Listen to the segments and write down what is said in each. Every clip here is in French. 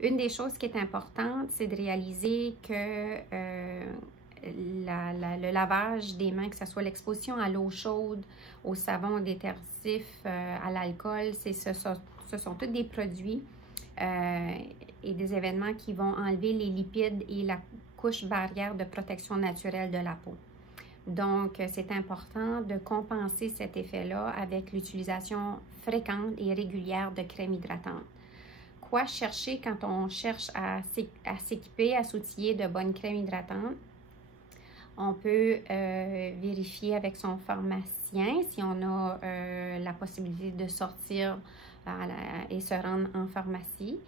Une des choses qui est importante, c'est de réaliser que le lavage des mains, que ce soit l'exposition à l'eau chaude, au savon détergif, à l'alcool, ce sont tous des produits et des événements qui vont enlever les lipides et la couche barrière de protection naturelle de la peau. Donc, c'est important de compenser cet effet-là avec l'utilisation fréquente et régulière de crèmes hydratantes. Quoi chercher quand on cherche à s'équiper, à s'outiller de bonnes crèmes hydratantes? On peut vérifier avec son pharmacien si on a la possibilité de sortir et se rendre en pharmacie.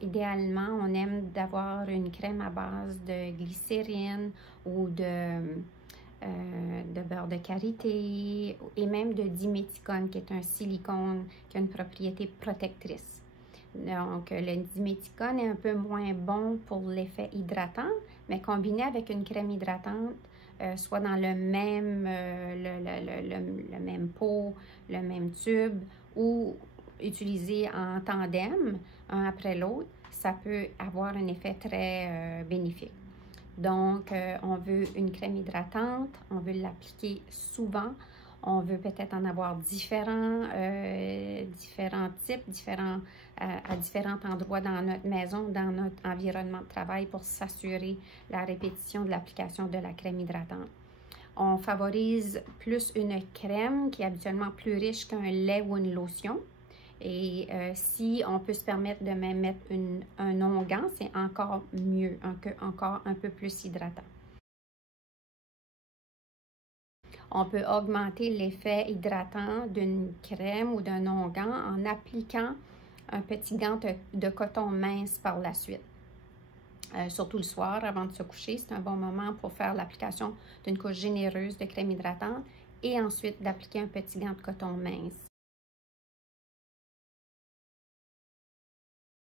Idéalement, on aime d'avoir une crème à base de glycérine ou de beurre de karité et même de diméthicone, qui est un silicone qui a une propriété protectrice. Donc, le diméthicone est un peu moins bon pour l'effet hydratant, mais combiné avec une crème hydratante, soit dans le même, le même pot, le même tube, ou utilisé en tandem, un après l'autre, ça peut avoir un effet très bénéfique. Donc, on veut une crème hydratante, on veut l'appliquer souvent, on veut peut-être en avoir différents types, à différents endroits dans notre maison, dans notre environnement de travail pour s'assurer la répétition de l'application de la crème hydratante. On favorise plus une crème qui est habituellement plus riche qu'un lait ou une lotion. Et si on peut se permettre de même mettre un onguent, c'est encore mieux, encore un peu plus hydratant. On peut augmenter l'effet hydratant d'une crème ou d'un onguent en appliquant un petit gant de coton mince par la suite. Surtout le soir, avant de se coucher, c'est un bon moment pour faire l'application d'une couche généreuse de crème hydratante et ensuite d'appliquer un petit gant de coton mince.